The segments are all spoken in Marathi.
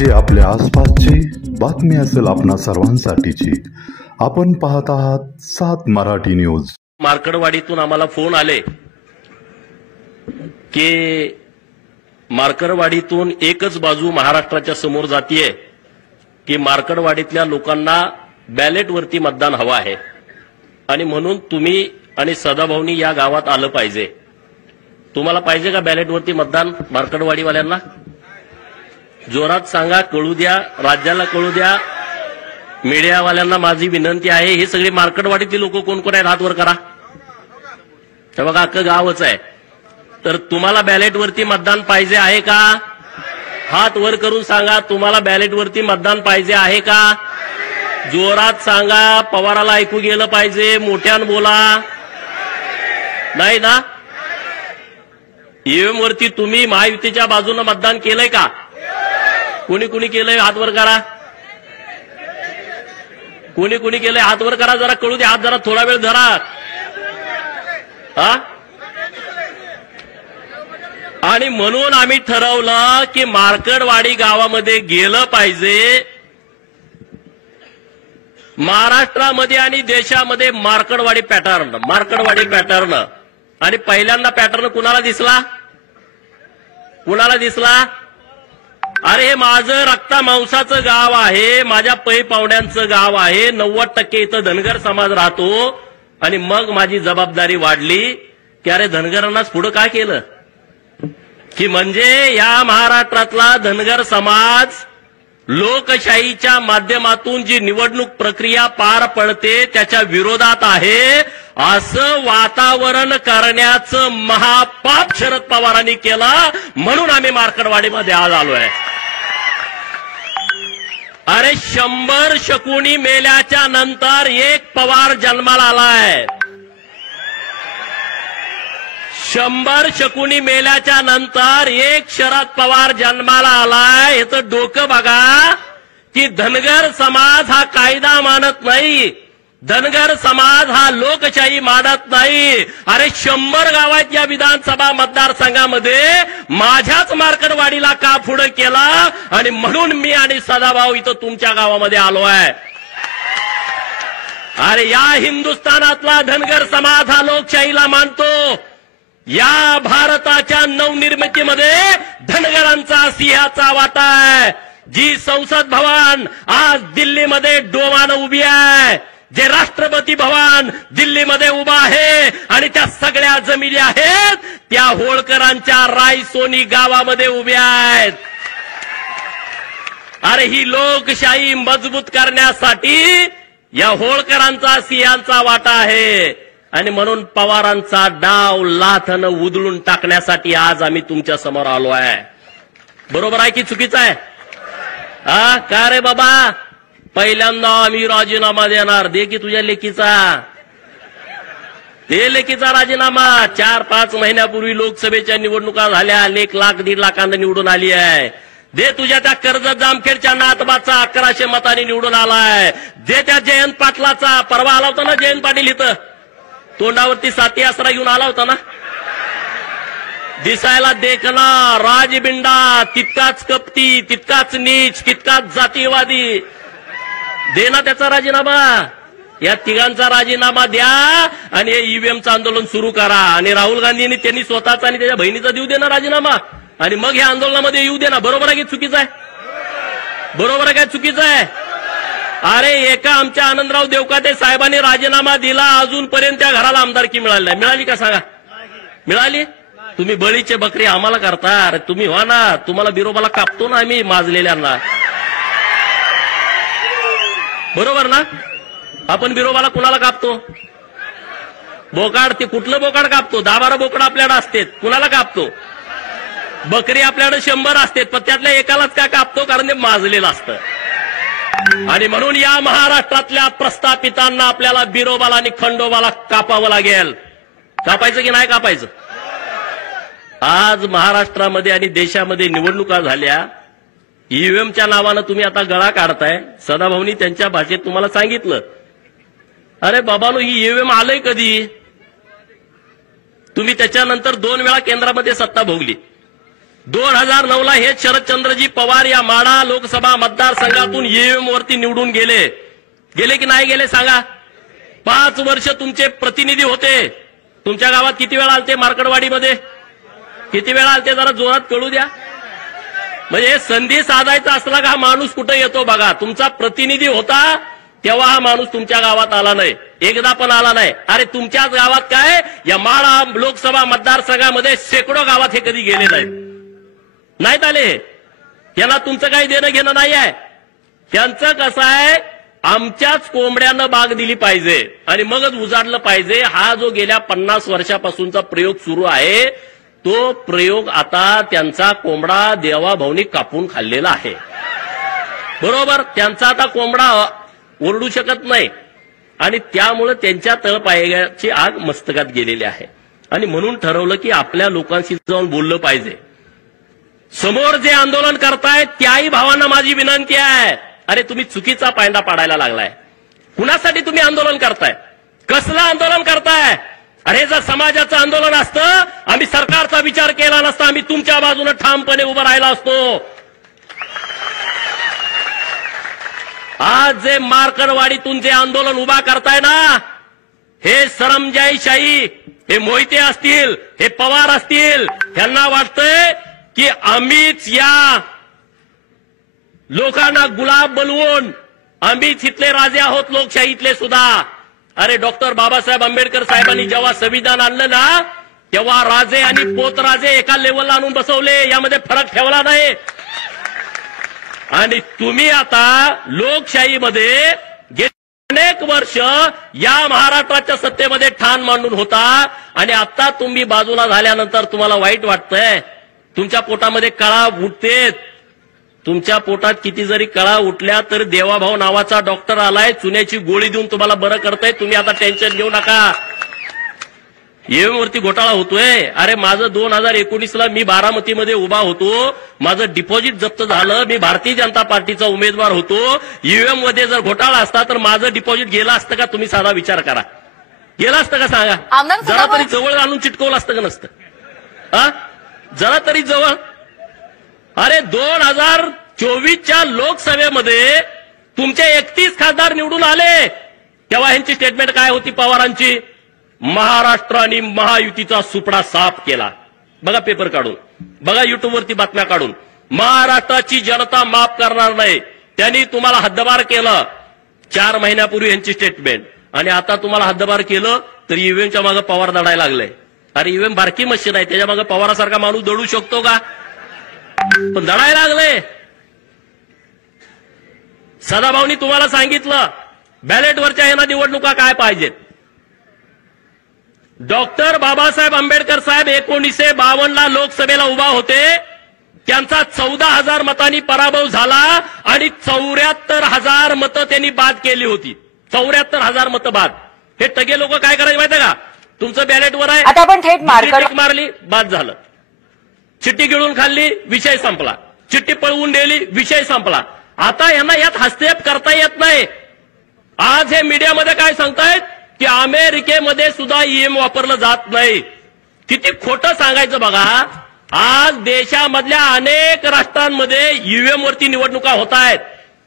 जी आपल्या आसपासची बातमी असेल आपणा सर्वांसाठीची। आपण पाहत आहात 7 मराठी न्यूज। मार्कडवाडीतून आम्हाला फोन आले की मार्कडवाडीतून एकच बाजू महाराष्ट्राच्या समोर जातीये की मार्कडवाडीतल्या लोकांना बॅलेटवरती मतदान हवं आहे आणि म्हणून तुम्ही आणि सदाभाऊनी या गावात आलं पाहिजे। तुम्हाला पाहिजे का बॅलेटवरती मतदान? मार्कडवाडीवाल्यांना जोरात सांगा, कळू द्या, राज्याला कळू द्या। मीडियावाल्यांना माझी विनंती आहे, हे सगळे मार्कडवाडीतले लोक कोण कोण आहेत हात वर करा। हे बघा अख्खं गावच आहे। तर तुम्हाला बॅलेटवरती मतदान पाहिजे आहे का? हात वर करून सांगा, तुम्हाला बॅलेटवरती मतदान पाहिजे आहे का? जोरात सांगा, पवाराला ऐकू गेलं पाहिजे, मोठ्यानं बोला। नाही ना? ईव्हीएम वरती तुम्ही महायुतीच्या बाजूने मतदान केलंय का? कोणी कोणी केलंय हात वर करा। कोणी कोणी केलंय हात वर करा, जरा कळू दे। हात जरा थोडा वेळ धरा। हा, आणि म्हणून आम्ही ठरवलं की मार्कडवाडी गावामध्ये गेलं पाहिजे। महाराष्ट्रामध्ये आणि देशामध्ये मार्कडवाडी पॅटर्न आणि पहिल्यांदा पॅटर्न कुणाला दिसला? कुणाला दिसला? अरे हे माझं रक्ता मांसाचं गाव आहे, माझ्या पै पाहुण्यांचं गाव आहे, 90% इथं धनगर समाज राहतो। आणि मग माझी जबाबदारी वाढली की अरे धनगरांनाच पुढे काय केलं की म्हणजे या महाराष्ट्रातला धनगर समाज लोकशाहीच्या माध्यमातून जी निवडणूक प्रक्रिया पार पडते त्याच्या विरोधात आहे असं वातावरण करण्याचं महापाप शरद पवारांनी केलं। म्हणून आम्ही मार्कडवाडीमध्ये आज आलोय। अरे 100 शकुनी मेल्याच्या नंतर एक पवार जन्माला आलाय। 100 शकुनी मेल्याच्या नंतर एक शरद पवार जन्माला आलाय। याचं डोकं बघा की धनगर समाज हा कायदा मानत नाही, धनगर समाज हा लोकशाही मानत नाही। अरे 100 गावात या विधानसभा मतदारसंघामध्ये माझ्याच मार्कडवाडीला का पुढे केला? आणि म्हणून मी आणि सदाभाऊ इथं तुमच्या गावामध्ये आलो आहे। अरे या हिंदुस्थानातला धनगर समाज हा लोकशाहीला मानतो। या भारताच्या नवनिर्मितीमध्ये धनगरांचा सिंहाचा वाटा आहे। जी संसद भवन आज दिल्लीमध्ये डोमानं उभी आहे, जे राष्ट्रपती भवन दिल्लीमध्ये उभा आहे आणि त्या सगळ्या जमिनी आहेत त्या होळकरांच्या रायसोनी गावामध्ये उभ्या आहेत। अरे ही लोकशाही मजबूत करण्यासाठी या होळकरांचा सिंहाचा वाटा आहे आणि म्हणून पवारांचा डाव लाथानं उधळून टाकण्यासाठी आज आम्ही तुमच्या समोर आलो आहे। बरोबर आहे की चुकीचं आहे? हा का रे बाबा? पहिल्यांदा आम्ही राजीनामा देणार, दे की तुझ्या लेकीचा, ते लेकीचा राजीनामा। 4-5 महिन्यापूर्वी लोकसभेच्या निवडणुका झाल्या, 1 लाख 1.5 लाखांना निवडून आली आहे। दे तुझ्या त्या कर्जत जामखेडच्या नातबाचा 1100 मतांनी निवडून आलाय। दे त्या जयंत पाटलाचा, परवा आला होता ना जयंत पाटील इथं, तोंडावरती साथी आसरा घेऊन आला होता ना, दिसायला देखना राजबिंडा, तितकाच कपटी, तितकाच नीच, तितकाच जातीवादी। दे ना त्याचा राजीनामा, या तिघांचा राजीनामा द्या आणि ईव्हीएमचं आंदोलन सुरू करा। आणि राहुल गांधींनी त्यांनी स्वतःचा आणि त्याच्या बहिणीचा देऊ दे ना राजीनामा आणि मग या आंदोलनामध्ये येऊ दे ना। बरोबर आहे की चुकीचं आहे? बरोबर आहे काय चुकीचं आहे? अरे एका आमच्या आनंदराव देवकाते साहेबांनी राजीनामा दिला, अजूनपर्यंत त्या घराला आमदारकी मिळाली नाही। मिळाली का सांगा? मिळाली? तुम्ही बळीचे बकरी आम्हाला करता। अरे तुम्ही व्हा ना, तुम्हाला बिरोबाला कापतो ना आम्ही माजलेल्यांना, बरोबर ना? आपण बिरोबाला कुणाला कापतो? बोकाड, ते कुठलं बोकाड कापतो? 10-12 बोकड आपल्याकडे असते, कुणाला कापतो? बकरी आपल्याकडे 100 असते, पण त्यातल्या एकालाच काय कापतो? कारण ते माजलेलं असतं। आणि म्हणून या महाराष्ट्रातल्या प्रस्थापितांना आपल्याला बिरोबाला आणि खंडोबाला कापावं लागेल। कापायचं की नाही कापायचं? आज महाराष्ट्रामध्ये आणि देशामध्ये निवडणुका झाल्या, ईव्हीएमच्या नावानं तुम्ही आता गळा काढताय। सदाभाऊनी त्यांच्या भाषेत तुम्हाला सांगितलं, अरे बाबांनो ही ईव्हीएम आलंय कधी? तुम्ही त्याच्यानंतर 2 वेळा केंद्रामध्ये सत्ता भोगली, 2009ला हे शरदचंद्रजी पवार या माढा लोकसभा मतदारसंघातून ईव्हीएम वरती निवडून गेले की नाही गेले सांगा? 5 वर्ष तुमचे प्रतिनिधी होते. तुमच्या गावात किती वेळा आलते? मार्कडवाडीमध्ये किती वेळा आलते? जरा जोरात कळू द्या. म्हणजे संधी साधायचा असला का हा माणूस कुठे येतो बघा. तुमचा प्रतिनिधी होता तेव्हा हा माणूस तुमच्या गावात आला नाही, एकदा पण आला नाही. अरे तुमच्याच गावात काय, या माढा लोकसभा मतदारसंघामध्ये शेकडो गावात हे कधी गेले नाहीत आले. यांना तुमचं काही देणं घेणं नाही आहे. त्यांचं कसं आहे, आमच्याच कोंबड्यानं बाग दिली पाहिजे आणि मगच उजाडलं पाहिजे. हा जो गेल्या 50 वर्षापासूनचा प्रयोग सुरू आहे तो प्रयोग आता त्यांचा कोंबडा देवाभाऊनी कापून खाल्लेला आहे. बरोबर, त्यांचा आता कोंबडा ओरडू शकत नाही आणि त्यामुळे त्यांच्या तळपायाची आग मस्तकात गेलेली आहे. आणि म्हणून ठरवलं की आपल्या लोकांशी जाऊन बोललं पाहिजे. समोर जे आंदोलन करतायत त्याही भावांना माझी विनंती आहे, अरे तुम्ही चुकीचा पायंडा पाडायला लागलाय. कुणासाठी तुम्ही आंदोलन करताय? कसलं आंदोलन करताय? अरे जर समाजाचं आंदोलन असतं, आम्ही सरकारचा विचार केला नसता, आम्ही तुमच्या बाजूने ठामपणे उभं राहिला असतो. आज जे मार्कडवाडीतून जे आंदोलन उभा करताय ना, हे सरंजाईशाही, हे मोहिते असतील, हे पवार असतील, यांना वाटतंय की आम्हीच या लोकांना गुलाब बनवून आम्हीच इथले राजे आहोत लोकशाहीतले सुद्धा. अरे डॉक्टर बाबासाहेब आंबेडकर साहेबांनी जेव्हा संविधान आणलं ना, तेव्हा राजे आणि पोतराजे एका लेवलला आणून बसवले, यामध्ये फरक ठेवला नाही. आणि तुम्ही आता लोकशाहीमध्ये गेली अनेक वर्ष या महाराष्ट्राच्या सत्तेमध्ये ठाण मांडून होता आणि आता तुम्ही बाजूला झाल्यानंतर तुम्हाला वाईट वाटतंय. तुमच्या पोटामध्ये कळा उठतेत. तुमच्या पोटात किती जरी कळा उठल्या तर देवाभाऊ नावाचा डॉक्टर आलाय, चुन्याची गोळी देऊन तुम्हाला बरं करताय. तुम्ही आता टेन्शन घेऊ नका. ईव्हीएम वरती घोटाळा होतोय. अरे माझं 2019ला मी बारामतीमध्ये उभा होतो, माझं डिपॉझिट जप्त झालं, मी भारतीय जनता पार्टीचा उमेदवार होतो. ईव्हीएम मध्ये जर घोटाळा असता तर माझं डिपॉझिट गेलं असतं का? तुम्ही साधा विचार करा, गेलं असतं का सांगा? जरा तरी जवळ आणून चिटकवलं असतं का नसतं? हा, जरा तरी जवळ. अरे 2024च्या लोकसभेमध्ये तुमचे 31 खासदार निवडून आले, तेव्हा ह्यांची स्टेटमेंट काय होती पवारांची? महाराष्ट्र आणि महायुतीचा सुपडा साफ केला. बघा पेपर काढून, बघा युट्यूबवरती बातम्या काढून. महाराष्ट्राची जनता माफ करणार नाही, त्यांनी तुम्हाला हद्दपार केलं. 4 महिन्यापूर्वी यांची स्टेटमेंट. आणि आता तुम्हाला हद्दपार केलं तर ईव्हीएमच्या मागे पवार दडायला लागले. अरे ईव्हीएम बारकी मशीन आहे, त्याच्या मागे पवारासारखा माणूस दडू शकतो का? पण दडायला लागले. सदाभाऊनी तुम्हाला सांगितलं बॅलेटवरच्या ह्यांना निवडणुका काय पाहिजेत. डॉक्टर बाबासाहेब आंबेडकर साहेब 1952ला लोकसभेला उभा होते, त्यांचा 14,000 मतांनी पराभव झाला आणि 74,000 मतं त्यांनी बाद केली होती. 74,000 मतं बाद. हे टगे लोक काय करायचे माहिती का? तुमचं बॅलेटवर आहे, आता आपण थेट मारली, बाद झालं. चिठ्ठी गिळून खाल्ली, विषय संपला. चिठ्ठी पळवून दिली, विषय संपला. आता यांना यात हस्तक्षेप करता येत नाही. आज हे मीडियामध्ये काय सांगतायत की अमेरिकेमध्ये सुद्धा ईव्हीएम वापरलं जात नाही. किती खोटं सांगायचं बघा. आज देशामधल्या अनेक राष्ट्रांमध्ये ईव्हीएम वरती निवडणुका होत आहेत.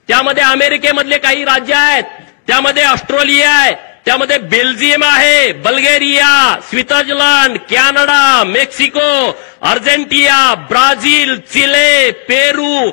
त्यामध्ये अमेरिकेमधले काही राज्य आहेत, त्यामध्ये ऑस्ट्रेलिया आहे, त्यामध्ये बेल्जियम आहे, Bulgaria, Switzerland, Canada, Mexico, Argentina, Brazil, Chile, Peru,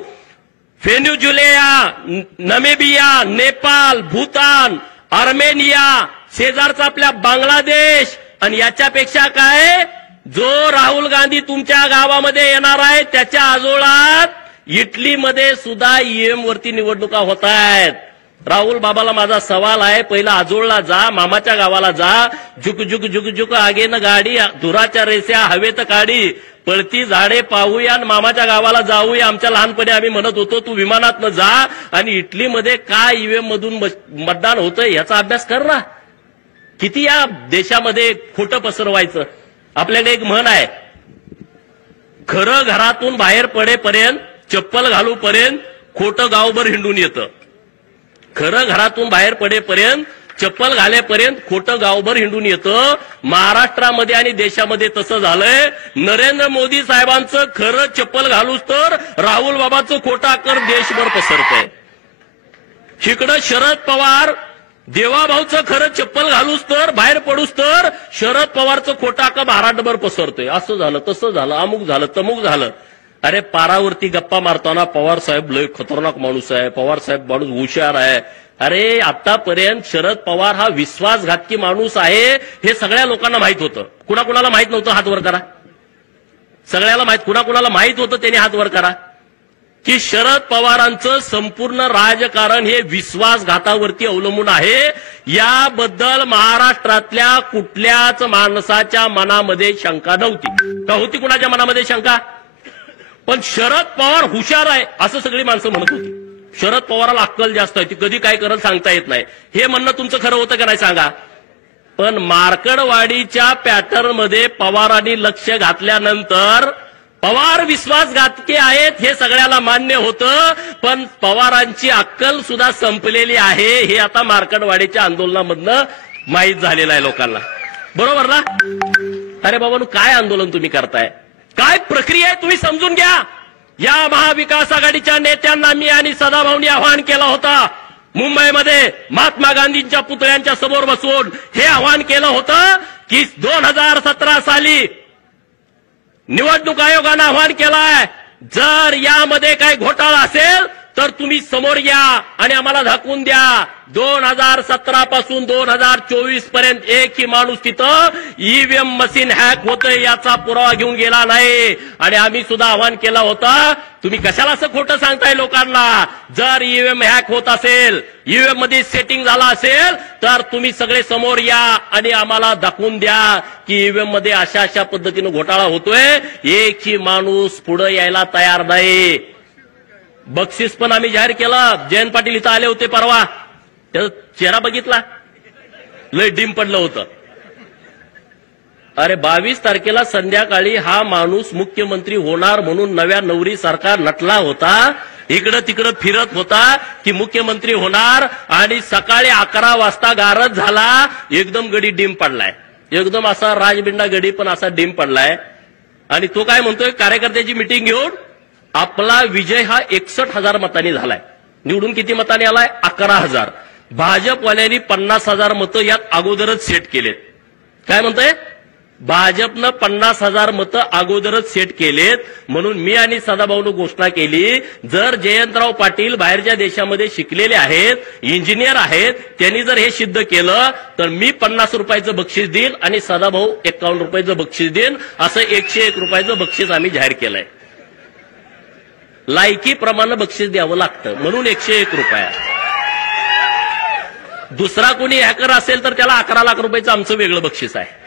Venezuela, Namibia, Nepal, Bhutan, Armenia, शेजारचा आपल्या बांगलादेश. आणि याच्यापेक्षा काय, जो राहुल गांधी तुमच्या गावामध्ये येणार आहे त्याच्या आजोळात इटलीमध्ये सुद्धा ईव्हीएम वरती निवडणुका होत आहेत. राहुल बाबाला माझा सवाल आहे, पहिला आजोळला जा, मामाच्या गावाला जा. जुक जुक जुक जुक आगेन गाडी, धुराच्या रेस्या हवेत काढी, पळती झाडे पाहूया आणि मामाच्या गावाला जाऊया. आमच्या लहानपणी आम्ही म्हणत होतो तू विमानातनं जा आणि इटलीमध्ये काय ईव्हीएम मधून मतदान होतंय याचा अभ्यास कर ना. किती या देशामध्ये खोटं पसरवायचं. आपल्याकडे एक म्हण आहे, खरं घरातून बाहेर पडेपर्यंत, चप्पल घालूपर्यंत खोटं गावभर हिंडून येतं. खरं घरातून बाहेर पडेपर्यंत, चप्पल घालेपर्यंत खोटं गावभर हिंडून येतं. महाराष्ट्रामध्ये आणि देशामध्ये तसं झालंय. नरेंद्र मोदी साहेबांचं खरं चप्पल घालूच तर राहुल बाबाचं खोटा कर देशभर पसरतंय. इकडं शरद पवार देवाभाऊचं खरं चप्पल घालूच तर बाहेर पडूच तर शरद पवारचं खोटा का महाराष्ट्रभर पसरतोय. असं झालं तसं झालं अमुक झालं तमुक झालं. अरे पारावरती गप्पा मारताना पवार साहेब लय खतरनाक माणूस आहे, पवार साहेब माणूस हुशार आहे. अरे आतापर्यंत शरद पवार हा विश्वासघातकी माणूस आहे हे सगळ्या लोकांना माहित होतं. कुणाकुणाला माहित नव्हतं हात वर करा. सगळ्याला माहित, कुणाकुणाला माहित होतं त्यांनी हात वर करा की शरद पवारांचं संपूर्ण राजकारण हे विश्वासघातावरती अवलंबून आहे. याबद्दल महाराष्ट्रातल्या कुठल्याच माणसाच्या मनामध्ये शंका नव्हती. का होती कुणाच्या मनामध्ये शंका? पण शरद पवार हुशार आहे असं सगळी माणसं म्हणत होती. शरद पवाराला अक्कल जास्त आहे, ती कधी काय करल सांगता येत नाही. हे म्हणणं तुमचं खरं होतं का नाही सांगा. पण मार्कडवाडीच्या पॅटर्न मध्ये पवारांनी लक्ष घातल्यानंतर पवार विश्वासघातके आहेत हे सगळ्याला मान्य होतं. पण पवारांची अक्कल सुद्धा संपलेली आहे हे आता मार्कडवाडीच्या आंदोलनामधनं माहीत झालेलं आहे लोकांना. बरोबर ना? अरे बाबांनो, काय आंदोलन तुम्ही करताय? काय प्रक्रिया आहे तुम्ही समजून घ्या. या महाविकास आघाडीच्या नेत्यांना मी आणि सदाभाऊंनी आवाहन केलं होतं. मुंबईमध्ये महात्मा गांधींच्या पुतळ्यांच्या समोर बसून हे आवाहन केलं होतं की 2017 साली निवडणूक आयोगानं आवाहन केलंय, जर यामध्ये काही घोटाळा असेल तर तुम्ही समोर या आणि आम्हाला दाखवून द्या. 2017 पासून 2024 पर्यंत एकही माणूस तिथं ईव्हीएम मशीन हॅक होतंय याचा पुरावा घेऊन गेला नाही. आणि आम्ही सुद्धा आवाहन केलं होतं, तुम्ही कशाला असं खोटं सांगताय लोकांना? जर ईव्हीएम हॅक होत असेल, ईव्हीएम मध्ये सेटिंग झाला असेल तर तुम्ही सगळे समोर या आणि आम्हाला दाखवून द्या की ईव्हीएम मध्ये अशा अशा पद्धतीनं घोटाळा होतोय. एकही माणूस पुढे यायला तयार नाही. बक्षीस पण आम्ही जाहीर केलं. जयंत पाटील इथं आले होते परवा, त्याचा चेहरा बघितला, लय डिम पडलं होतं. अरे 22 तारखेला संध्याकाळी हा माणूस मुख्यमंत्री होणार म्हणून नव्या नवरी सरकार नटला होता. इकडं तिकडं फिरत होता की मुख्यमंत्री होणार आणि सकाळी 11 वाजता गारद झाला. एकदम गडी डिम पडलाय, एकदम असा राजबिंडा गडी पण असा डिम पडलाय. आणि तो काय म्हणतोय, कार्यकर्त्याची मिटिंग घेऊन आपला विजय हा 61,000 मतांनी झालाय. निवडून किती मतांनी आलाय? 11,000. भाजपवाल्यांनी 50,000 मतं यात अगोदरच सेट केलेत. काय म्हणतोय? भाजपनं 50,000 मतं अगोदरच सेट केलेत. म्हणून मी आणि सदाभाऊनं घोषणा केली, जर जयंतराव पाटील बाहेरच्या देशामध्ये शिकलेले आहेत, इंजिनियर आहेत, त्यांनी जर हे सिद्ध केलं तर मी 50 रुपयाचं बक्षीस देईन आणि सदाभाऊ 51 रुपयाचं बक्षीस देईन. असं 101 रुपयाचं बक्षीस आम्ही जाहीर केलंय. लायकीप्रमाणे बक्षीस द्यावं लागतं म्हणून 101 रुपया. दुसरा कोणी हॅकर असेल तर त्याला 11 लाख रुपयाचं आमचं वेगळं बक्षीस आहे.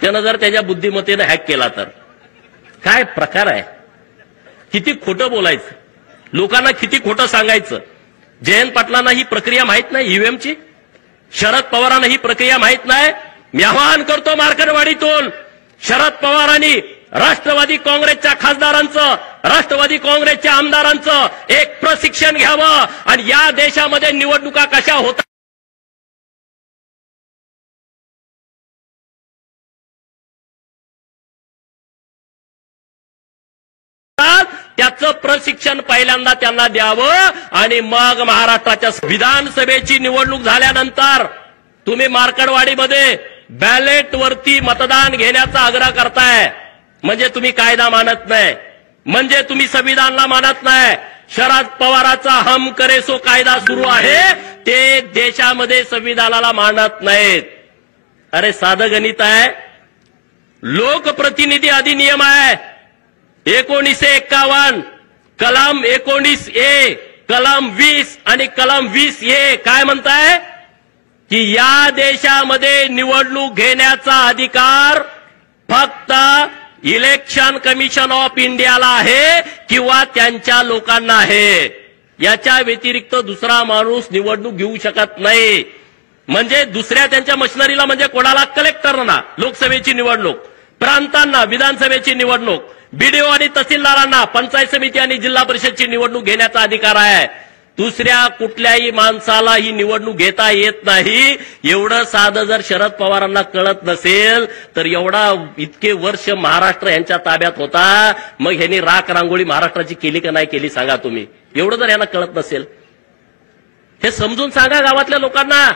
त्यानं जर त्याच्या बुद्धिमत्तेनं हॅक केला तर काय प्रकार आहे? किती खोटं बोलायचं, लोकांना किती खोटं सांगायचं. जयंत पाटलांना ही प्रक्रिया माहित नाही ईव्हीएमची, शरद पवारांना ही प्रक्रिया माहित नाही. मी आवाहन करतो मार्कडवाडीतून शरद पवारांनी राष्ट्रवादी काँग्रेसच्या खासदारांचं, राष्ट्रवादी काँग्रेसच्या आमदारांचं एक प्रशिक्षण घ्यावं आणि या देशामध्ये निवडणुका कशा होतात त्याचं प्रशिक्षण पहिल्यांदा त्यांना द्यावं. आणि मग महाराष्ट्राच्या विधानसभेची निवडणूक झाल्यानंतर तुम्ही मार्कडवाडीमध्ये बॅलेट वरती मतदान घेण्याचा आग्रह करताय म्हणजे तुम्ही कायदा मानत नाही, म्हणजे तुम्ही संविधानाला मानत नाही. शरद पवाराचा हम करे सो कायदा सुरू आहे, ते देशामध्ये संविधानाला मानत नाहीत. अरे साधं गणित आहे. लोकप्रतिनिधी अधिनियम आहे 1951, कलम 19A, कलम 20 आणि कलम 20A काय म्हणताय की या देशामध्ये निवडणूक घेण्याचा अधिकार फक्त इलेक्शन कमिशन ऑफ इंडियाला आहे किंवा त्यांच्या लोकांना आहे. याच्या व्यतिरिक्त दुसरा माणूस निवडणूक घेऊ शकत नाही. म्हणजे दुसऱ्या त्यांच्या मशिनरीला, म्हणजे कोणाला? कलेक्टरना लोकसभेची निवडणूक, प्रांतांना विधानसभेची निवडणूक, बीडीओ आणि तहसीलदारांना पंचायत समिती आणि जिल्हा परिषदची निवडणूक घेण्याचा अधिकार आहे. दुसऱ्या कुठल्याही माणसाला ही निवडणूक घेता येत नाही. एवढं साधं जर शरद पवारांना कळत नसेल तर एवढा इतके वर्ष महाराष्ट्र यांच्या ताब्यात होता, मग ह्यांनी राख रांगोळी महाराष्ट्राची केली का नाही केली सांगा तुम्ही. एवढं जर यांना कळत नसेल हे समजून सांगा गावातल्या लोकांना.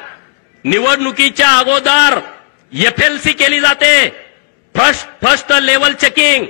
निवडणुकीच्या अगोदर एफएलसी केली जाते, फर्स्ट लेवल चेकिंग.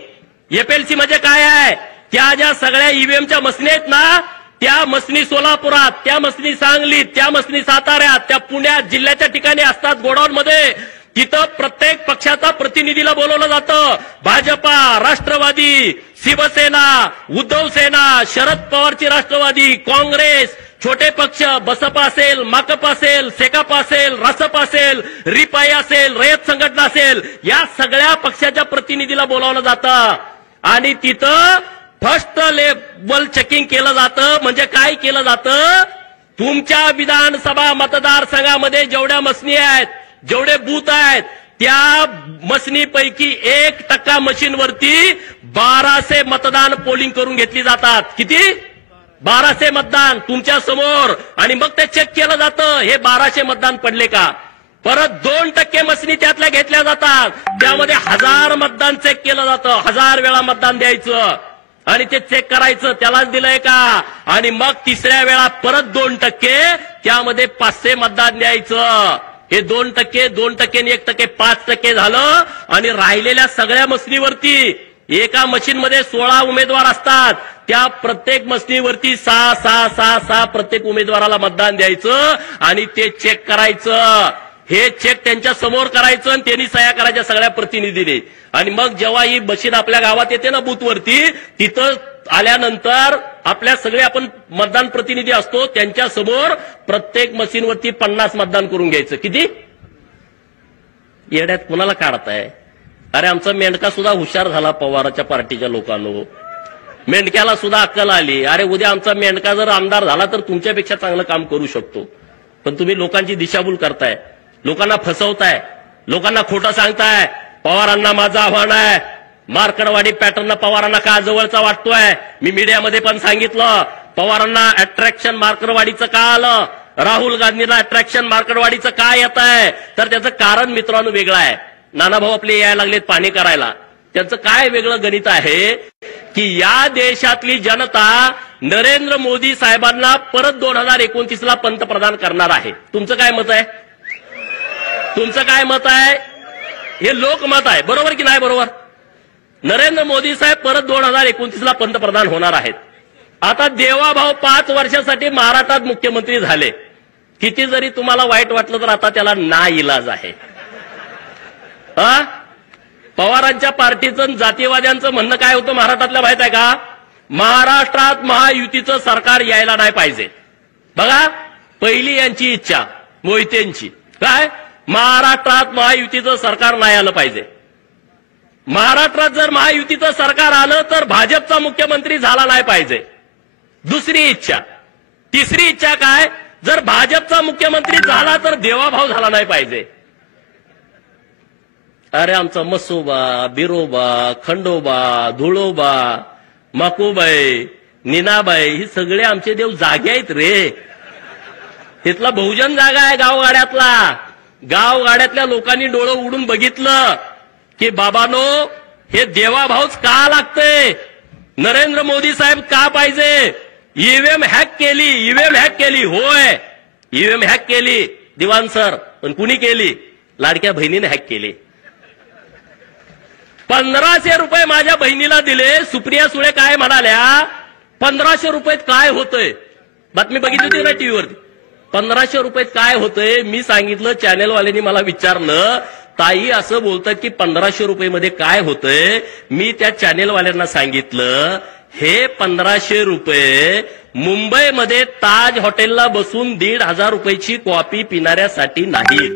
एफएलसी म्हणजे काय आहे? त्या ज्या सगळ्या ईव्हीएमच्या मशिनी आहेत ना, त्या मशिनी सोलापुरात, त्या मशिनी सांगलीत, त्या मशिनी साताऱ्यात, त्या पुण्यात जिल्ह्याच्या ठिकाणी असतात गोडाऊनमध्ये. तिथं प्रत्येक पक्षाचा प्रतिनिधीला बोलवलं जातं. भाजपा, राष्ट्रवादी, शिवसेना, उद्धव सेना, शरद पवारची राष्ट्रवादी, काँग्रेस, छोटे पक्ष, बसपा असेल, माकप असेल, सेकाप असेल, रासप असेल, रिपाई असेल, रयत संघटना असेल, या सगळ्या पक्षाच्या प्रतिनिधीला बोलावलं जातं आणि तिथं फर्स्ट लेवल चेकिंग केलं जातं. म्हणजे काय केलं जातं? तुमच्या विधानसभा मतदारसंघामध्ये जेवढ्या मशिनी आहेत, जेवढे बूथ आहेत, त्या मशिनीपैकी 1% मशीनवरती 1200 मतदान पोलिंग करून घेतली जातात. किती? 1200 मतदान तुमच्या समोर. आणि मग ते चेक केलं जातं हे 1200 मतदान पडले का. परत 2% मशिनी त्यातल्या घेतल्या जातात, त्यामध्ये 1000 मतदान चेक केलं जातं. 1000 वेळा मतदान द्यायचं आणि ते चेक करायचं त्यालाच दिलंय का. आणि मग तिसऱ्या वेळा परत 2%, त्यामध्ये 500 मतदान द्यायचं. हे 2%, 2% आणि 1%, 5% झालं. आणि राहिलेल्या सगळ्या मशिनीवरती एका मशीनमध्ये 16 उमेदवार असतात, त्या प्रत्येक मशिनीवरती 6 प्रत्येक उमेदवाराला मतदान द्यायचं आणि ते चेक करायचं. हे चेक त्यांच्या समोर करायचं आणि त्यांनी सह्या करायच्या सगळ्या प्रतिनिधीने. आणि मग जेव्हा ही मशीन आपल्या गावात येते ना बूथवरती, तिथं आल्यानंतर आपल्या सगळे आपण मतदान प्रतिनिधी असतो, त्यांच्या समोर प्रत्येक मशीनवरती 50 मतदान करून घ्यायचं. किती? येड्यात कुणाला काढताय? अरे आमचा मेंढका सुद्धा हुशार झाला पवाराच्या पार्टीच्या लोकांनो. मेंढक्याला सुद्धा अक्कल आली. अरे उद्या आमचा मेंढका जर आमदार झाला तर तुमच्यापेक्षा चांगलं काम करू शकतो. पण तुम्ही लोकांची दिशाभूल करताय, लोकांना फसवताय, लोकांना खोटं सांगताय. पवारांना माझं आव्हान आहे, मार्कडवाडी पॅटर्न पवारांना का जवळचा वाटतोय. मी मीडियामध्ये पण सांगितलं, पवारांना अट्रॅक्शन मार्कडवाडीचं का आलं, राहुल गांधीला अट्रॅक्शन मार्कडवाडीचं का येत आहे, तर त्याचं कारण मित्रांनो वेगळं आहे. नानाभाऊ आपले यायला लागलेत पाणी करायला. त्यांचं काय वेगळं गणित आहे की या देशातली जनता नरेंद्र मोदी साहेबांना परत 2029ला पंतप्रधान करणार आहे. तुमचं काय मत आहे? तुमचं काय मत आहे? हे लोकमत आहे, बरोबर की नाही बरोबर? नरेंद्र मोदी साहेब परत 2029ला पंतप्रधान होणार आहेत. आता देवाभाऊ 5 वर्षासाठी महाराष्ट्रात मुख्यमंत्री झाले. किती जरी तुम्हाला वाईट वाटलं तर आता त्याला नाइलाज आहे. पवारांच्या पार्टीचं जातीवाद्यांचं म्हणणं काय होतं महाराष्ट्रातल्या माहित आहे का? महाराष्ट्रात महायुतीचं सरकार यायला नाही पाहिजे. बघा पहिली यांची इच्छा मोहितेंची काय, महाराष्ट्रात महायुतीचं सरकार नाही आलं पाहिजे. महाराष्ट्रात जर महायुतीचं सरकार आलं तर भाजपचा मुख्यमंत्री झाला नाही पाहिजे. दुसरी इच्छा. तिसरी इच्छा काय, जर भाजपचा मुख्यमंत्री झाला तर देवाभाऊ झाला नाही पाहिजे. अरे आमचा मसोबा, बिरोबा, खंडोबा, धुळोबा, माकुबाई, नीनाबाई ही सगळे आमचे देव जागे आहेत रे. तिथला बहुजन जागा आहे गावगाड्यातला. गावगाड्यातल्या लोकांनी डोळं उडून बघितलं की बाबानो हे देवाभाऊच का लागतंय, नरेंद्र मोदी साहेब का पाहिजे. ईव्हीएम हॅक केली, ईव्हीएम हॅक केली. होय ईव्हीएम हॅक केली दिवाण सर, पण कुणी केली? लाडक्या बहिणीने हॅक केली. 1500 रुपये माझ्या बहिणीला दिले. सुप्रिया सुळे काय म्हणाल्या, 1500 रुपयात काय होतंय? बातमी बघितली होती ना टीव्हीवरती. 1500 रुपयात काय होतंय? मी सांगितलं, चॅनेलवाल्यांनी मला विचारलं ताई असं बोलतात की 1500 रुपये काय होतंय. मी त्या चॅनेलवाल्यांना सांगितलं हे 1500 रुपये मुंबईमध्ये ताज हॉटेलला बसून 1500 रुपयाची कॉफी पिणाऱ्यासाठी नाही.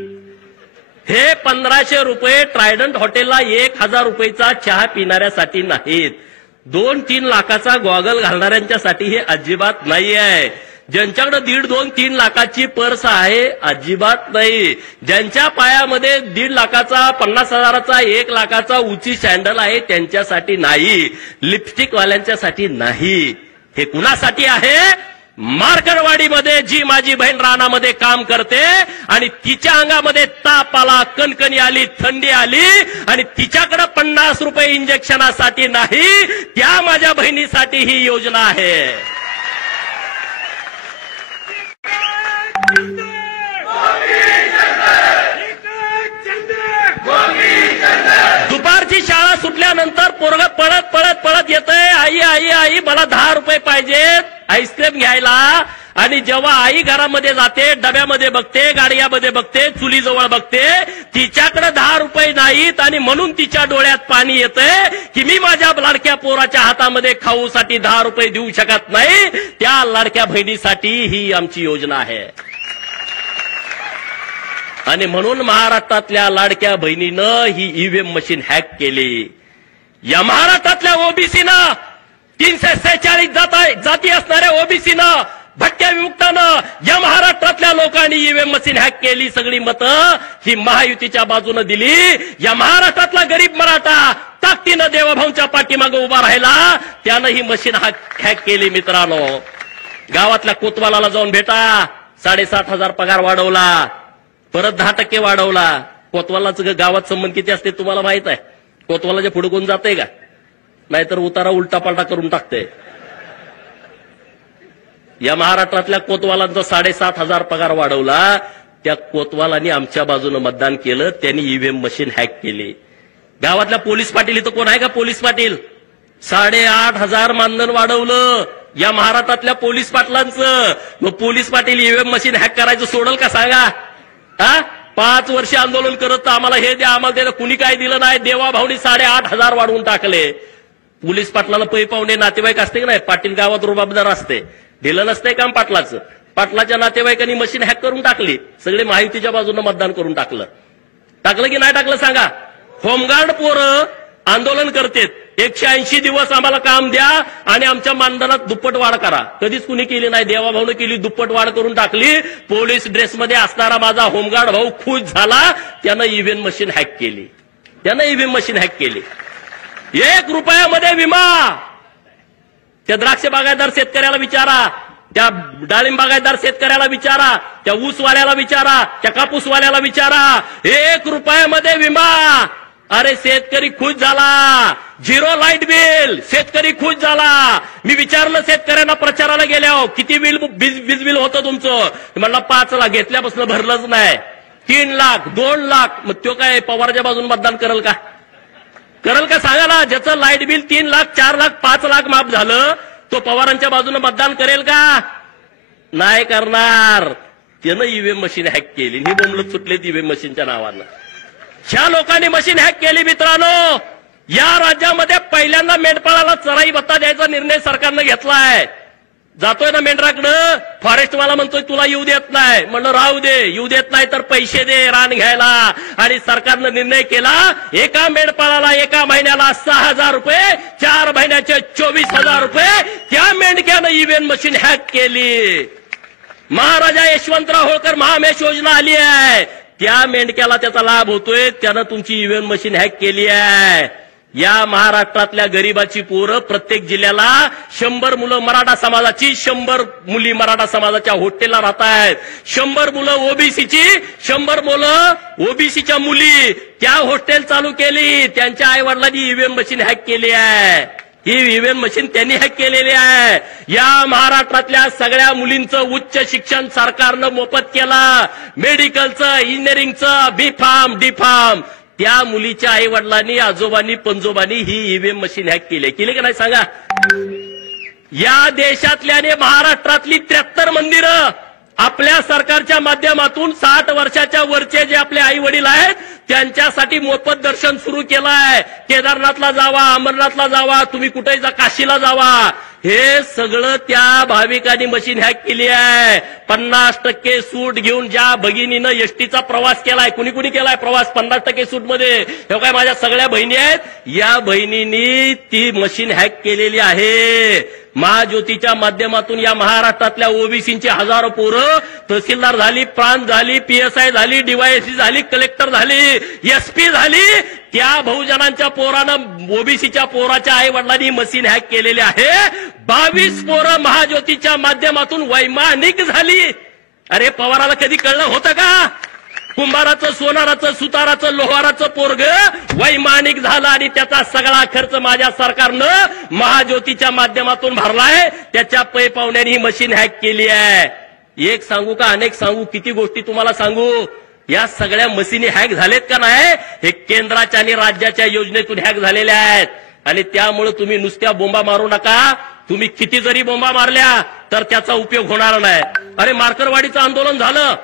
हे 1500 रुपये ट्रायडंट हॉटेलला 1000 रुपयाचा चहा पिणाऱ्यासाठी नाहीत. 2-3 लाखाचा गॉगल घालणाऱ्यांच्यासाठी हे अजिबात नाही आहे. ज्यांच्याकडे 1.5-2-3 लाखाची पर्स आहे अजिबात नाही. ज्यांच्या पायामध्ये 1.5 लाखाचा, 50,000चा, 1 लाखाचा उंची सँडल आहे त्यांच्यासाठी नाही. लिपस्टिक वाल्यांच्यासाठी नाही. हे कुणासाठी आहे? मार्कडवाडीमध्ये जी माझी बहीण रानामध्ये काम करते आणि तिच्या अंगामध्ये ताप आला, कणकणी आली, थंडी आली आणि तिच्याकडे 50 रुपये इंजेक्शनासाठी नाही, त्या माझ्या बहिणीसाठी ही योजना आहे. दुपारची शाळा सुटल्यानंतर पोरग पळत पळत पळत येतंय, आई आई आई मला 10 रुपये पाहिजेत आईस्क्रीम घ्यायला. आणि जेव्हा आई घरामध्ये जाते, डब्यामध्ये बघते, गाडयामध्ये बघते, चुलीजवळ बघते, तिच्याकडे 10 रुपये नाहीत आणि म्हणून तिच्या डोळ्यात पाणी येतंय की मी माझ्या लाडक्या पोराच्या हातामध्ये खाऊसाठी 10 रुपये देऊ शकत नाही. त्या लाडक्या बहिणीसाठी ही आमची योजना आहे. आणि म्हणून महाराष्ट्रातल्या लाडक्या बहिणीनं ही ईव्हीएम मशीन हॅक केली. या महाराष्ट्रातल्या ओबीसीनं 346 जाती असणाऱ्या ओबीसीनं, भटक्या विमुक्तानं, या महाराष्ट्रातल्या लोकांनी ईव्हीएम मशीन हॅक केली. सगळी मतं ही महायुतीच्या बाजूने दिली. या महाराष्ट्रातला गरीब मराठा ताकदीनं देवाभाऊंच्या पाठीमागे उभा राहिला, त्यानं ही मशीन हॅक केली. मित्रांनो, गावातल्या कोतवालाला जाऊन भेटा. 7,500 पगार वाढवला, परत 10% वाढवला. कोतवालाच गावात संबंध किती असते तुम्हाला माहित आहे? कोतवालाच्या पुढे कोण जाते का? नाहीतर उतारा उलटा पालटा करून टाकते. या महाराष्ट्रातल्या कोतवालांचा 7,500 पगार वाढवला. त्या कोतवालांनी आमच्या बाजूने मतदान केलं, त्यांनी ईव्हीएम मशीन हॅक केली. गावातल्या पोलीस पाटील इथं कोण आहे का? पोलीस पाटील 8,500 मानधन वाढवलं या महाराष्ट्रातल्या पोलीस पाटलांचं. मग police Patil EVM machine hack करायचं सोडल का सांगा? 5 वर्ष आंदोलन करत आम्हाला हे द्या आम्हाला द्या, कुणी काय दिलं नाही. देवाभाऊनी 8,500 वाढवून टाकले. पोलीस पाटलाला पै पाहुणे नातेवाईक असते की नाही? पाटील गावात रुबाबदार असते, दिलं नसतंय काम पाटलाचं. पाटलाच्या नातेवाईकांनी मशीन हॅक करून टाकली. सगळे महायुतीच्या बाजूने मतदान करून टाकलं की नाही टाकलं सांगा? होमगार्ड पोरं आंदोलन करतेत, 180 दिवस आम्हाला काम द्या आणि आमच्या मानधनात दुप्पट वाढ करा. कधीच कुणी केली नाही. देवाभाऊने केली, दुप्पट वाढ करून टाकली. पोलीस ड्रेसमध्ये असणारा माझा होमगार्ड भाऊ खुश झाला, त्यानं ईव्हीएम मशीन हॅक केली. 1 रुपयामध्ये विमा. त्या द्राक्ष बागायतदार शेतकऱ्याला विचारा, त्या डाळिंब बागायतदार शेतकऱ्याला विचारा, त्या ऊसवाल्याला विचारा, त्या कापूसवाल्याला विचारा. 1 रुपयामध्ये विमा. अरे शेतकरी खुश झाला. 0 लाईट बिल, शेतकरी खुश झाला. मी विचारलं शेतकऱ्यांना प्रचाराला गेल्यावर, किती वीज बिल होतं तुमचं? म्हणला 5 लाख. घेतल्यापासून भरलंच नाही. 3 लाख, 2 लाख. मग तो काय पवारच्या बाजून मतदान करेल का? सांगा ना. ज्याचं लाईट बिल 3 लाख, 4 लाख, 5 लाख माफ झालं, तो पवारांच्या बाजूने मतदान करेल का? नाही करणार. त्यानं ईव्हीएम मशीन हॅक केली. ही बोंबलत सुटले ईव्हीएम मशीनच्या नावानं. ह्या लोकांनी मशीन हॅक केली. मित्रांनो, या राज्यामध्ये पहिल्यांदा मेंढपाळाला चराई भत्ता द्यायचा निर्णय सरकारनं घेतलाय. जातोय ना मेंढराकडं, फॉरेस्टवाला म्हणतोय तुला येऊ देत नाही. म्हणलं राहू दे, येऊ देत नाही तर पैसे दे रान घ्यायला. आणि सरकारनं निर्णय केला, एका मेंढपाळाला एका महिन्याला 6,000 रुपये, 4 महिन्याचे 24,000 रुपये. त्या मेंढक्यानं ईव्हीएम मशीन हॅक केली. महाराजा यशवंतराव होळकर महामेश योजना आली आहे, त्या मेंढक्याला त्याचा लाभ होतोय. त्यानं तुमची ईव्हीएम मशीन हॅक केली आहे. या महाराष्ट्रातल्या गरीबाची पोरं प्रत्येक जिल्ह्याला 100 मुलं मराठा समाजाची, 100 मुली मराठा समाजाच्या हॉस्टेलला राहत आहेत. 100 मुलं ओबीसीची, 100 मुलं ओबीसीच्या मुली. त्या हॉस्टेल चालू केली. त्यांच्या आई वडिलांनी ईव्हीएम मशीन हॅक केली आहे. ही ईव्हीएम मशीन त्यांनी हॅक केलेली आहे. या महाराष्ट्रातल्या सगळ्या मुलींचं उच्च शिक्षण सरकारनं मोफत केलं. मेडिकलचं, इंजिनिअरिंगचं, B.Pharm, D.Pharm. त्या मुलीच्या आई वडिलांनी, आजोबांनी, पंजोबांनी ही ईव्हीएम मशीन हॅक केली की नाही सांगा? या देशातल्याने महाराष्ट्रातली 73 मंदिरं आपल्या सरकारच्या माध्यमातून 60 वर्षाच्या वरचे जे आपले आई वडील आहेत त्यांच्यासाठी मोफत दर्शन सुरू केलं आहे. केदारनाथला जावा, अमरनाथला जावा, तुम्ही कुठेही जा, काशीला जावा. हे सगळं त्या भाविकांनी मशीन हॅक केली आहे. 50% सूट घेऊन ज्या भगिनीनं एसटीचा प्रवास केलाय, कुणी कुणी केलाय प्रवास 50% सूटमध्ये, हे काय माझ्या सगळ्या बहिणी आहेत, या बहिणींनी ती मशीन हॅक केलेली आहे. महाज्योतीच्या माध्यमातून या महाराष्ट्रातल्या ओबीसींची हजारो पोरं तहसीलदार झाली, प्रांत झाली, PSI झाली, DYSP झाली, कलेक्टर झाली, SP झाली. त्या बहुजनांच्या पोरानं, ओबीसीच्या पोराच्या आई वडिलांनी मशीन हॅक केलेली आहे. 22 पोरं महाज्योतीच्या माध्यमातून वैमानिक झाली. अरे पवाराला कधी कळलं होतं का? कुंभाराचं, सोनाराचं, सुताराचं, लोहाराचं पोरग वैमानिक झालं आणि त्याचा सगळा खर्च माझ्या सरकारनं महाज्योतीच्या माध्यमातून भरलाय. त्याच्या पै पाहुण्याने ही मशीन हॅक केली आहे. एक सांगू का अनेक सांगू, किती गोष्टी तुम्हाला सांगू? या सगळ्या मशीनी हॅक झालेत का नाही? हे केंद्राच्या आणि राज्याच्या योजनेतून हॅक झालेल्या आहेत. आणि त्यामुळे तुम्ही नुसत्या बोंबा मारू नका. तुम्ही किती जरी बोंबा मारल्या तर त्याचा उपयोग होणार नाही. अरे मार्करवाडीचं आंदोलन झालं,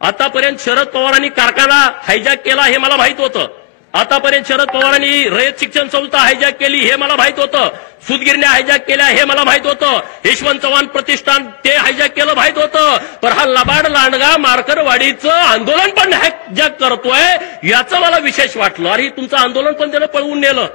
आतापर्यंत शरद पवारांनी कारखाना हायजॅक केला हे मला माहित होतं. आतापर्यंत शरद पवारांनी रयत शिक्षण संस्था हायजॅक केली हे मला माहित होतं. सूतगिरण्या हायजॅक केल्या हे मला माहित होतं. यशवंत चव्हाण प्रतिष्ठान ते हायजॅक केलं माहित होतं. पण हा लबाड लांडगा मार्करवाडीचं आंदोलन पण हायजॅक करतोय याचं मला विशेष वाटलं. अरे तुमचं आंदोलन पण त्यानं पळवून नेलं.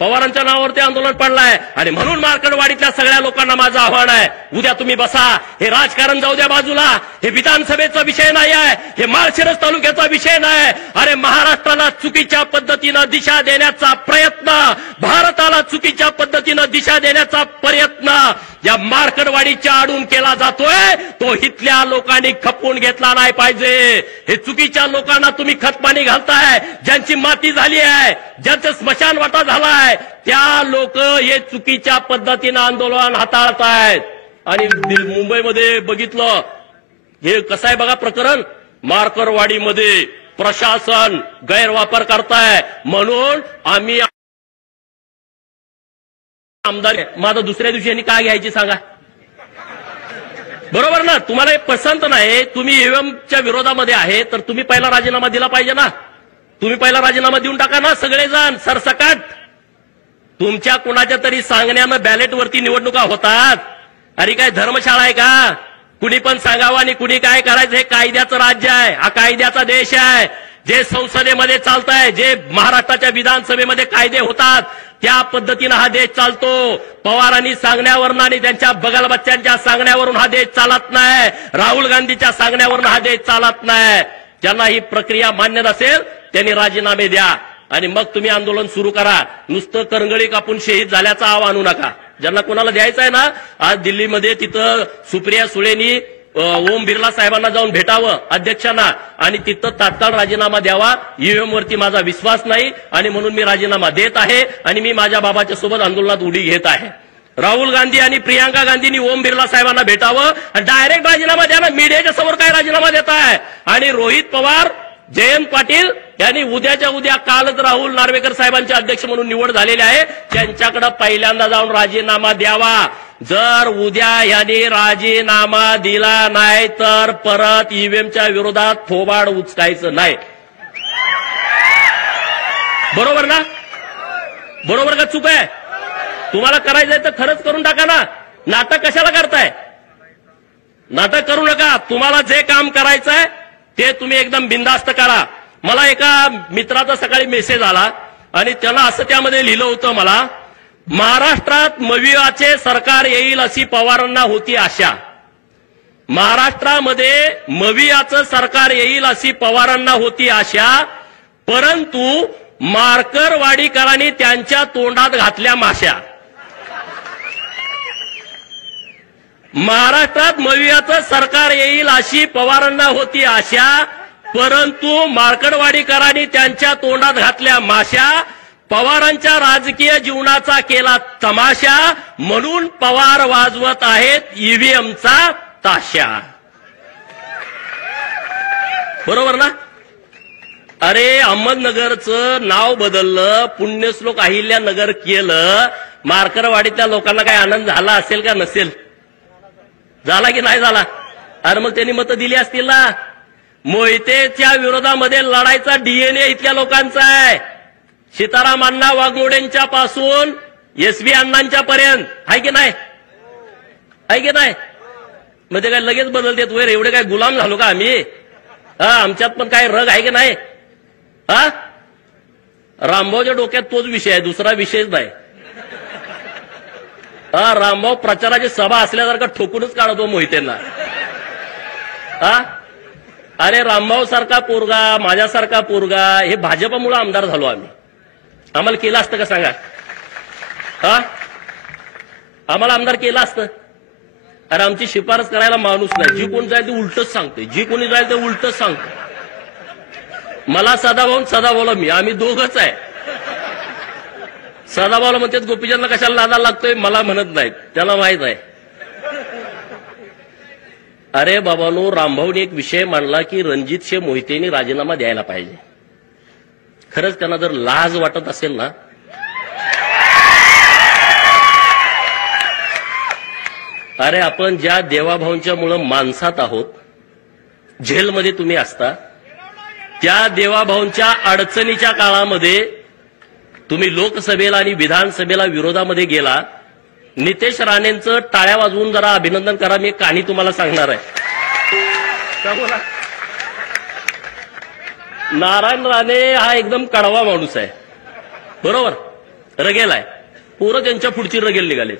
पवारांच्या नावावरती आंदोलन पडलाय. आणि म्हणून मार्करवाडीतल्या सगळ्या लोकांना माझं आव्हान आहे, उद्या तुम्ही बसा. हे राजकारण जाऊ द्या बाजूला. हे विधानसभेचा विषय नाही आहे, हे माळशिरस तालुक्याचा विषय नाही. अरे महाराष्ट्राला चुकीच्या पद्धतीनं दिशा देण्याचा प्रयत्न, भारताला चुकीच्या पद्धतीनं दिशा देण्याचा प्रयत्न या मार्करवाडीच्या आडून केला जातोय. तो इथल्या लोकांनी खपवून घेतला नाही पाहिजे. हे चुकीच्या लोकांना तुम्ही खतपाणी घालताय. ज्यांची माती झाली आहे, ज्यांचं स्मशान वाटा झालाय, त्या लोक हे चुकीच्या पद्धतीनं आंदोलन हाताळतायत. आणि मुंबईमध्ये बघितलं हे कसं आहे बघा प्रकरण. मार्करवाडीमध्ये प्रशासन गैरवापर करताय म्हणून आम्ही आमदार माझं दुसऱ्या दिवशी यांनी काय घ्यायची सांगा. बरोबर ना? तुम्हाला हे पसंत नाही, तुम्ही ईव्हीएमच्या विरोधामध्ये आहे, तर तुम्ही पहिला राजीनामा दिला पाहिजे ना. तुम्ही पहिला राजीनामा देऊन टाका ना सगळेजण सरसकट. तुमच्या कुणाच्या तरी सांगण्यानं बॅलेटवरती निवडणुका होतात. अरे काय धर्मशाळा आहे का? कुणी पण सांगावं आणि कुणी काय करायचं. हे कायद्याचं राज्य आहे, हा कायद्याचा देश आहे. जे संसदेमध्ये चालतंय, जे महाराष्ट्राच्या विधानसभेमध्ये कायदे होतात त्या पद्धतीनं हा देश चालतो. पवारांनी सांगण्यावरून आणि त्यांच्या बगलबच्च्यांच्या सांगण्यावरून हा देश चालत नाही. राहुल गांधीच्या सांगण्यावरून हा देश चालत नाही. ज्यांना ही प्रक्रिया मान्य नसेल त्यांनी राजीनामे द्या आणि मग तुम्ही आंदोलन सुरू करा. नुसतं करंगळी कापून शहीद झाल्याचा आव आणू नका. ज्यांना कोणाला द्यायचं आहे ना, आज दिल्लीमध्ये तिथं सुप्रिया सुळेंनी ओम बिर्ला साहेबांना जाऊन भेटावं अध्यक्षांना आणि तिथं तात्काळ राजीनामा द्यावा. ईव्हीएम वरती माझा विश्वास नाही आणि म्हणून मी राजीनामा देत आहे आणि मी माझ्या बाबाच्या सोबत आंदोलनात उडी घेत आहे. राहुल गांधी आणि प्रियांका गांधींनी ओम बिर्ला साहेबांना भेटावं आणि डायरेक्ट राजीनामा द्या ना. मीडियाच्या समोर काय राजीनामा देत आहे? आणि रोहित पवार, जयंत पाटील यांनी उद्याच्या उद्या कालच राहुल नार्वेकर साहेबांचे अध्यक्ष म्हणून निवड झालेली आहे, त्यांच्याकडे पहिल्यांदा जाऊन राजीनामा द्यावा. जर उद्या यांनी राजीनामा दिला नाही तर परत ईव्हीएमच्या विरोधात थोबाड उचकायचं नाही. बरोबर ना? बरोबर का चूक आहे? तुम्हाला करायचंय तर खरंच करून टाका ना. नाटक कशाला करताय? नाटक करू नका. तुम्हाला जे काम करायचंय ते तुम्ही एकदम बिनधास्त करा. मला एका मित्राचा सकाळी मेसेज आला आणि त्यानं असं त्यामध्ये लिहिलं होतं, मला महाराष्ट्रात मविआचे सरकार येईल अशी पवारांना होती आशा. महाराष्ट्रामध्ये मविआचं सरकार येईल अशी पवारांना होती आशा, परंतु मार्करवाडीकरांनी त्यांच्या तोंडात घातल्या माश्या. महाराष्ट्रात मविआचं सरकार येईल अशी पवारांना होती आशा, परंतु मार्करवाडीकरांनी त्यांच्या तोंडात घातल्या माश्या. पवारांच्या राजकीय जीवनाचा केला तमाशा, म्हणून पवार वाजवत आहेत ईव्हीएमचा ताशा. बरोबर ना? अरे अहमदनगरचं नाव बदललं, पुण्यश्लोक अहिल्यानगर केलं. मार्करवाडीतल्या लोकांना काय आनंद झाला असेल का नसेल? झाला की नाही झाला? अरे मग त्यांनी मतं दिली असतील ना. मोहितेच्या विरोधामध्ये लढायचा डीएनए इथल्या लोकांचा आहे. सीताराम अण्णा वाघमोडेंच्या पासून एसबी अण्णांच्या पर्यंत आहे की नाही? आहे की नाही? मग ते काय लगेच बदलतेत वर? एवढे काय गुलाम झालो का आम्ही? आमच्यात पण काय रग आहे की नाही? हा, रामभाऊच्या डोक्यात तोच विषय आहे, दुसरा विषयच नाही. रामभाऊ प्रचाराची सभा असल्यासारखं ठोकूनच काढतो मोहितेंना. अरे रामभाऊ सारखा पोरगा, माझ्यासारखा पोरगा, हे भाजपमुळे आमदार झालो आम्ही. आम्हाला केलं असतं का सांगा? आम्हाला आमदार केलं असतं. अरे आमची शिफारस करायला माणूस नाही. जी कोण जाईल ते उलटच सांगते, जी कोणी जाईल ते उलटच सांगते. मला सदाभाऊला मी, आम्ही दोघच आहे. सदाभाऊला म्हणतात गोपीचंदला कशाला नादाला लागतोय, मला म्हणत नाहीत, त्याला माहित आहे. अरे बाबांनो, रामभाऊने एक विषय मांडला की रणजित मोहितेंनी राजीनामा द्यायला पाहिजे. खरंच त्यांना जर लाज वाटत असेल ना, अरे आपण ज्या देवाभाऊंच्या मुळे माणसात आहोत, जेलमध्ये तुम्ही असता, त्या देवाभाऊंच्या अडचणीच्या काळामध्ये तुम्ही लोकसभेला आणि विधानसभेला विरोधामध्ये गेला. नितेश राणेंचं टाळ्या वाजवून जरा अभिनंदन करा. मी एक कहाणी तुम्हाला सांगणार आहे. नारायण राणे हा एकदम कडवा माणूस आहे, बरोबर, रगेल आहे. पोरं त्यांच्या पुढची रगेल निघाले.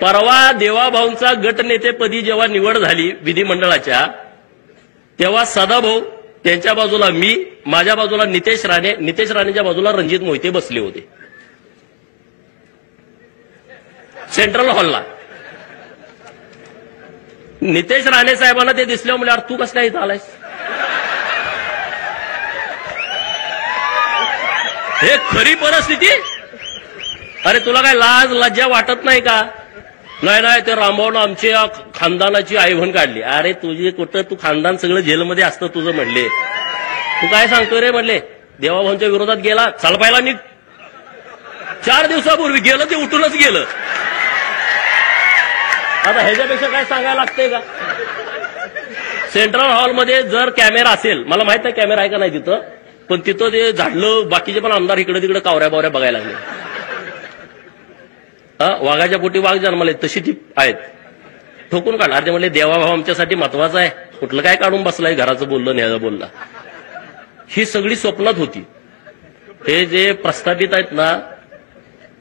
परवा देवाभाऊंचा गटनेतेपदी जेव्हा निवड झाली विधिमंडळाच्या, तेव्हा सदाभाऊ, त्यांच्या बाजूला मी, माझ्या बाजूला नितेश राणे, नितेश राणेच्या बाजूला रणजित मोहिते बसले होते सेंट्रल हॉलला. नितेश राणे साहेबांना ते दिसले, म्हणजे तू कसं काय इथं आलायस? हे खरी परिस्थिती. अरे तुला काय लाज लज्जा वाटत नाही का? नाही, ते रामभाऊनं आमच्या खानदानाची आईवण काढली. अरे तुझे कुठं, तू खानदान सगळं जेलमध्ये असतं तुझं म्हणले. तू काय सांगतोय रे म्हणले? देवाभाऊंच्या विरोधात गेला, चालपायला निघ. 4 दिवसापूर्वी गेलं ते उठूनच गेलं. आता ह्याच्यापेक्षा काय सांगायला लागतंय का? सेंट्रल हॉलमध्ये जर कॅमेरा असेल, मला माहित नाही कॅमेरा आहे का नाही तिथं, पण तिथं ते झाडलं, बाकीचे पण आमदार इकडे तिकडे कावऱ्या बावऱ्या बघायला लागले. वाघाच्या पोटी वाघ जन्माले तशी ती आहेत. ठोकून काढणार ते म्हणले देवाभाऊ आमच्यासाठी महत्वाचा आहे, कुठलं काय काढून बसलाय, घराचं बोललं न्यायचं बोलला. ही सगळी स्वप्नात होती. हे जे प्रस्थापित आहेत ना,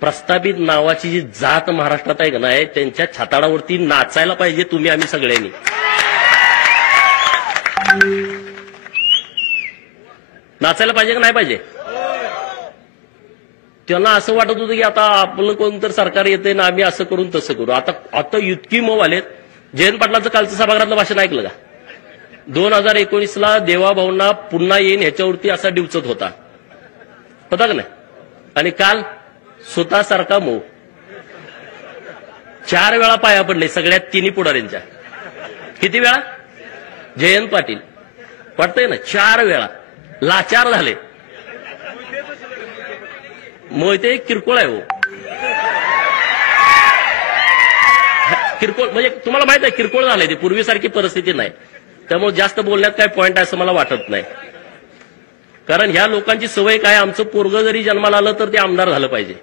प्रस्थापित नावाची जी जात महाराष्ट्रात आहे का नाही, त्यांच्या छाताडावरती नाचायला पाहिजे तुम्ही, आम्ही सगळ्यांनी. नाचायला पाहिजे का नाही पाहिजे? त्यांना असं वाटत होतं की आता आपलं कोणतं सरकार येतंय ना, आम्ही असं करून तसं करू. आता इतकी मऊ आलेत. जयंत पाटलाचं कालचं सभागृहातलं भाषण ऐकलं का? 2019ला देवाभाऊंना पुन्हा येईन ह्याच्यावरती असा डिवचत होता, होता का नाही? आणि काल स्वतःसारखा मऊ. 4 वेळा पाया पडले सगळ्या तिन्ही पुढाऱ्यांच्या. किती वेळा? जयंत पाटील वाटतंय ना, 4 वेळा लाचार झाले. मोहिते किरकोळ आहे हो, किरकोळ म्हणजे तुम्हाला माहित आहे किरकोळ झालंय ते, पूर्वीसारखी परिस्थिती नाही. त्यामुळे जास्त बोलण्यात काय पॉइंट आहे असं मला वाटत नाही. कारण ह्या लोकांची सवय काय, आमचं पोरगं जरी जन्माला आलं तर ते आमदार झालं पाहिजे.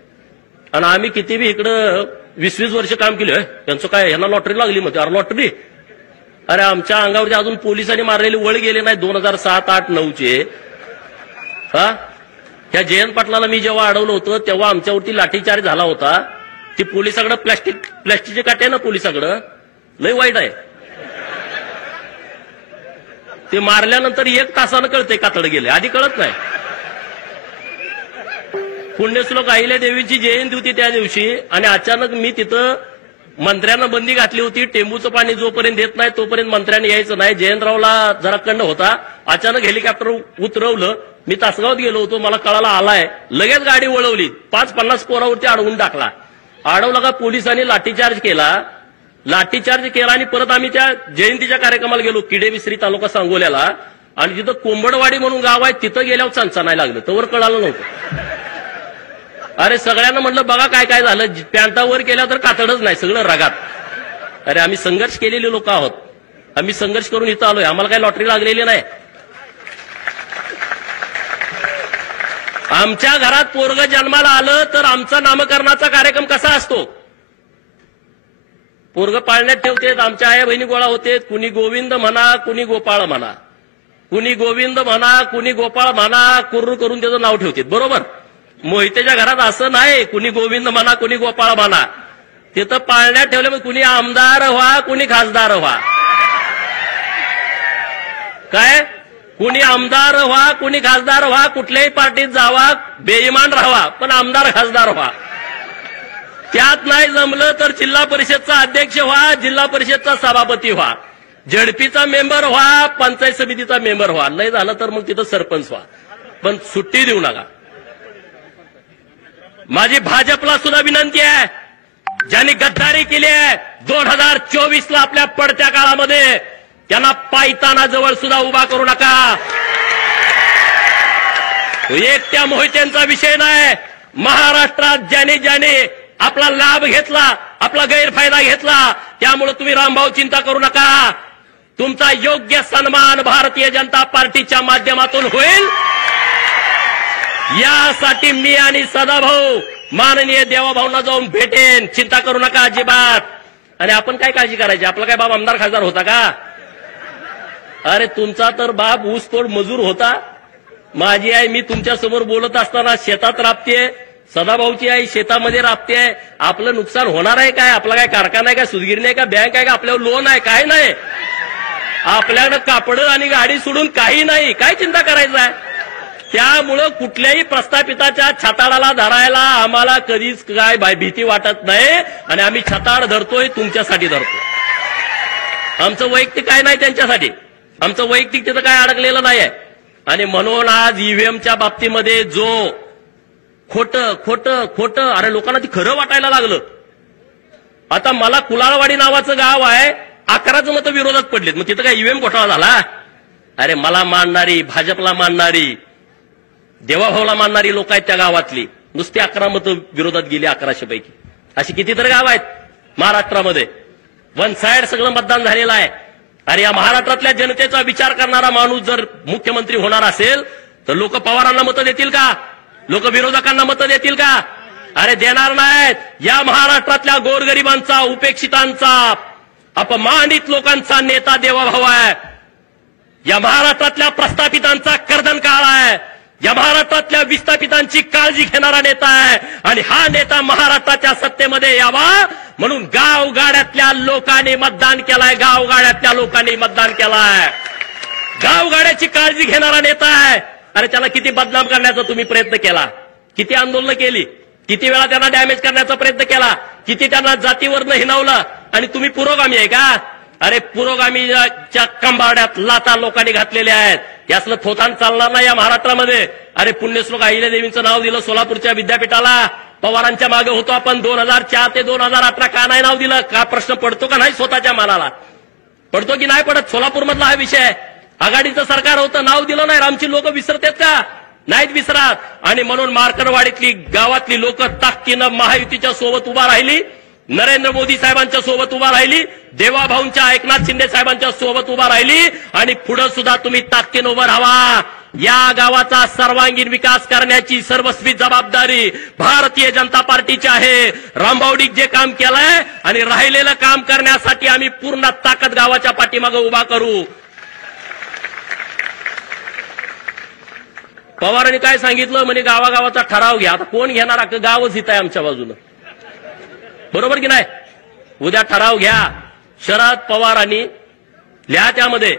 आणि आम्ही किती बी इकडं 20-20 वर्ष काम केलं, त्यांचं काय यांना लॉटरी लागली मग. अरे लॉटरी, अरे आमच्या अंगावरती अजून पोलिसांनी मारलेले वळ गेले नाही 2007, 8, 9चे. ह्या जयंत पाटलाला मी जेव्हा अडवलं होतं तेव्हा आमच्यावरती लाठीचार्ज झाला होता. ती पोलिसाकडं प्लॅस्टिकचे काटे ना, पोलिसाकडं लय वाईट आहे. ते मारल्यानंतर 1 तासानं कळते कातड गेले, आधी कळत नाही. पुण्यश्लोक अहिल्या देवीची जयंती होती त्या दिवशी, आणि अचानक मी तिथं मंत्र्यांना बंदी घातली होती. टेंबूचं पाणी जोपर्यंत देत नाही तोपर्यंत मंत्र्यांनी यायचं नाही. जयंतरावला जरा कंड होता. अचानक हेलिकॉप्टर उतरवलं. मी तासगावात गेलो होतो, मला कळाला आलाय. लगेच गाडी वळवली, 5-50 पोरावरती अडवून टाकला. अडवला का पोलिसांनी लाठीचार्ज केला. लाठीचार्ज केला आणि परत आम्ही त्या जयंतीच्या कार्यक्रमाला गेलो, किडेविसरी तालुका सांगोल्याला. आणि तिथं कोंबडवाडी म्हणून गाव आहे, तिथं गेल्यावर चंचा नाही लागलं, तोवर कळालं नव्हतं. अरे सगळ्यांना म्हटलं बघा काय काय झालं, पॅन्टावर केल्या तर कातडच नाही, सगळं रगात. अरे आम्ही संघर्ष केलेले लोक आहोत, आम्ही संघर्ष करून इथं आलोय, आम्हाला काही लॉटरी लागलेली नाही. आमच्या घरात पोरग जन्माला आलं तर आमचा नामकरणाचा कार्यक्रम कसा असतो? पोरग पाळण्यात ठेवतेत, आमच्या आया बहिणी गोळा होते. कुणी गोविंद म्हणा, कुणी गोपाळ म्हणा, कुणी गोविंद म्हणा, कुणी गोपाळ म्हणा, कुर्र करून त्याचं नाव ठेवतात, बरोबर. मोहितेच्या घरात असं नाही, कुणी गोविंद म्हणा, कुणी गोपाळ म्हणा. तिथं पाळण्यात ठेवल्यामुळे कुणी आमदार व्हा, कुणी खासदार व्हा. काय? कुणी आमदार व्हा, कुणी खासदार व्हा, कुठल्याही पार्टीत जावा, बेईमान राहावा, पण आमदार खासदार व्हा. त्यात नाही जमलं तर जिल्हा परिषदचा अध्यक्ष व्हा, जिल्हा परिषदचा सभापती व्हा, झडपीचा मेंबर व्हा, पंचायत समितीचा मेंबर व्हा, लय झालं तर मग तिथं सरपंच व्हा, पण सुट्टी देऊ नका. माझी भाजपला सुद्धा विनंती आहे, ज्यांनी गद्दारी केली आहे 2024ला आपल्या पडत्या काळामध्ये, त्यांना पायताना जवळ सुद्धा उभा करू नका. एकट्या मोहित्यांचा विषय नाही. महाराष्ट्रात ज्याने आपला लाभ घेतला, आपला गैरफायदा घेतला, त्यामुळे तुम्ही रामभाऊ चिंता करू नका. तुमचा योग्य सन्मान भारतीय जनता पार्टीच्या माध्यमातून होईल. यासाठी मी आणि सदाभाऊ माननीय देवाभाऊंना जाऊन भेटेन, चिंता करू नका अजिबात. आणि आपण काय काळजी करायची, आपला काय बाप आमदार खासदार होता का? अरे तुमचा तर बाप ऊसतोड मजूर होता. माझी आई मी तुमच्या समोर बोलत असताना शेतात राबतेय, सदाभाऊची आई शेतामध्ये राबतेय. आपलं नुकसान होणार आहे काय? आपला काय कारखाना आहे का, सुतगिरणी आहे का, बँक आहे का, आपल्यावर लोन आहे? काय नाही. आपल्याकडे कापड आणि गाडी सोडून काही नाही. काय चिंता करायचं आहे? त्यामुळं कुठल्याही प्रस्थापिताच्या छताडाला धरायला आम्हाला कधीच काय भीती वाटत नाही. आणि आम्ही छताड धरतोय, तुमच्यासाठी धरतो. आमचं वैयक्तिक काय नाही त्यांच्यासाठी, आमचं वैयक्तिक तिथं काय अडकलेलं नाहीये. आणि म्हणून आज ईव्हीएमच्या बाबतीमध्ये जो खोटं अरे लोकांना ती खरं वाटायला लागलं. आता मला कुलाळवाडी नावाचं गाव आहे, 11 मतं विरोधात पडलीत, मग तिथं काय ईव्हीएम घोटाळा झाला? अरे मला मानणारी, भाजपला मानणारी, देवाभाऊला मानणारी लोक आहेत त्या गावातली, नुसती 11 मतं विरोधात गेली 1100 पैकी. अशी कितीतरी गाव आहेत महाराष्ट्रामध्ये. वन साइड सगळं मतदान झालेलं आहे. अरे या महाराष्ट्रातल्या जनतेचा विचार करणारा माणूस जर मुख्यमंत्री होणार असेल तर लोक पवारांना मतं देतील का? लोक विरोधकांना मतं देतील का? अरे देणार नाहीत. या महाराष्ट्रातल्या गोरगरिबांचा, उपेक्षितांचा, अपमानित लोकांचा नेता देवाभाऊ आहे. या महाराष्ट्रातल्या प्रस्थापितांचा कर्दन काळ आहे. या महाराष्ट्रातल्या विस्थापितांची काळजी घेणारा नेता आहे. आणि हा नेता महाराष्ट्राच्या सत्तेमध्ये यावा म्हणून गावगाड्यातल्या लोकांनी मतदान केलाय. गावगाड्यातल्या लोकांनी मतदान केलाय. गावगाड्याची काळजी घेणारा नेता आहे. अरे त्याला किती बदनाम करण्याचा तुम्ही प्रयत्न केला, किती आंदोलनं केली, किती वेळा त्यांना डॅमेज करण्याचा प्रयत्न केला, किती त्यांना जातीवरनं हिणावलं. आणि तुम्ही पुरोगामी आहे का? अरे पुरोगामीच्या कंबाड्यात लाता लोकांनी घातलेल्या आहेत. यासलं थोतान चालणार नाही या महाराष्ट्रामध्ये. अरे पुण्यश्लोक अहिल्यादेवींचं नाव दिलं सोलापूरच्या विद्यापीठाला. पवारांच्या मागे होतो आपण 2004 ते 2018. का नाही नाव दिलं? का प्रश्न पडतो का नाही स्वतःच्या मनाला? पडतो की नाही पडत? सोलापूरमधला हा विषय आहे. आघाडीचं सरकार होतं, नाव दिलं नाही. आमची लोक विसरतात का? नाहीत विसरत. आणि म्हणून मार्करवाडीतली गावातली लोक ताकदीनं महायुतीच्या सोबत उभा राहिली, नरेंद्र मोदी साहेबांच्या सोबत उभा राहिली, देवाभाऊंच्या, एकनाथ शिंदे साहेबांच्या सोबत उभा राहिली. आणि पुढे सुद्धा तुम्ही ताकदीनं उभं राहावा. या गावाचा सर्वांगीण विकास करण्याची सर्वस्वी जबाबदारी भारतीय जनता पार्टीची आहे. रामभाऊनी जे काम केलंय आणि राहिलेलं काम करण्यासाठी आम्ही पूर्ण ताकद गावाच्या पाठीमागे उभा करू. पवारांनी काय सांगितलं म्हणे, गावागावाचा ठराव घ्या. आता कोण घेणार? अख्खं गावच हित आहे आमच्या बाजूनं, बरोबर की नाही? उद्या ठराव घ्या. शरद पवारांनी लिहा त्यामध्ये,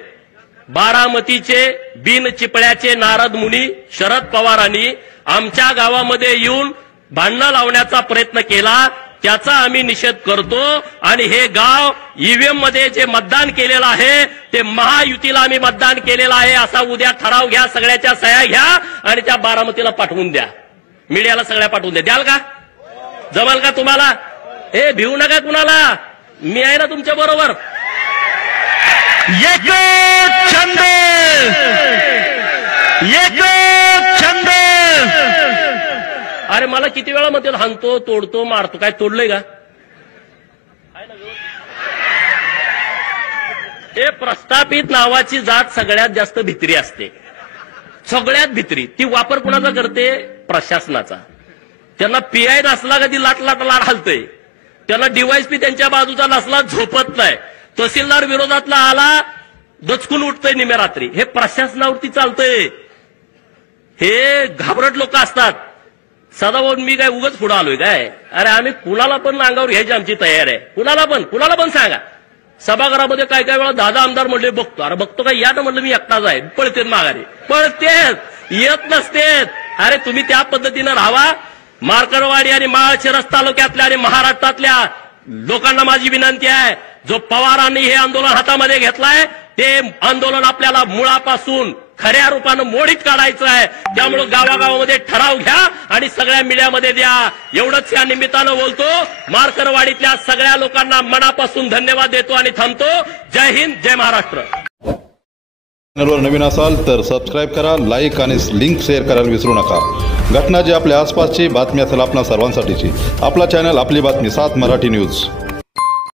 बारामतीचे बिन चिपळ्याचे नारद मुनी शरद पवारांनी आमच्या गावामध्ये येऊन भांडणं लावण्याचा प्रयत्न केला, त्याचा आम्ही निषेध करतो. आणि हे गाव ईव्हीएम मध्ये जे मतदान केलेलं आहे ते महायुतीला आम्ही मतदान केलेलं आहे असा उद्या ठराव घ्या, सगळ्याच्या सह्या घ्या आणि त्या बारामतीला पाठवून द्या. मीडियाला सगळ्या पाठवून द्या. द्याल का? जमाल का तुम्हाला? हे भिवू नका कुणाला, मी आहे ना तुमच्या बरोबर. छंद अरे मला किती वेळा म्हणते हाणतो, तोडतो, मारतो. काय तोडलंय का? हे प्रस्थापित नावाची जात सगळ्यात जास्त भित्री असते, सगळ्यात भित्री. ती वापर कुणाचा करते? प्रशासनाचा. त्यांना पीआय नसला का ती लाट हलतंय. त्यांना डीवायएसपी त्यांच्या बाजूचा नसला झोपत नाही. तहसीलदार विरोधातला आला दचकून उठतंय निम्या रात्री. हे प्रशासनावरती चालतंय. हे घाबरट लोक असतात. सदाभाऊ मी काय उगाच पुढे आलोय काय? अरे आम्ही कुणाला पण अंगावर घ्यायची आमची तयारी आहे. कुणाला पण सांगा. सभागृहामध्ये काय काय वेळा दादा आमदार म्हणले बघतो. अरे बघतो काय? या तर म्हणलं मी एकटाच आहे. पळतेत माघारी, पळतेत, येत नसतेत. अरे तुम्ही त्या पद्धतीनं राहावा. मार्करवाडी आणि माळशिरस तालुक्यातल्या आणि महाराष्ट्रातल्या लोकांना माझी विनंती आहे, जो पवारांनी हे आंदोलन हातामध्ये घेतलंय ते आंदोलन आपल्याला मुळापासून खऱ्या रूपानं मोडीत काढायचं आहे। त्यामुळे गावागावामध्ये ठराव घ्या आणि सगळ्या मीडियामध्ये द्या। एवढंच या निमित्तानं बोलतो। मार्करवाडीतल्या सगळ्या लोकांना मनापासून धन्यवाद देतो आणि थांबतो। जय हिंद, जय महाराष्ट्र। चॅनलवर नवीन असाल तर सबस्क्राईब करा, लाईक आणि लिंक शेअर करायला विसरू नका। घटना जी आपल्या आसपासची बातमी असेल आपणा सर्वांसाठीची, आपला चॅनल आपली बातमी 7 मराठी न्यूज।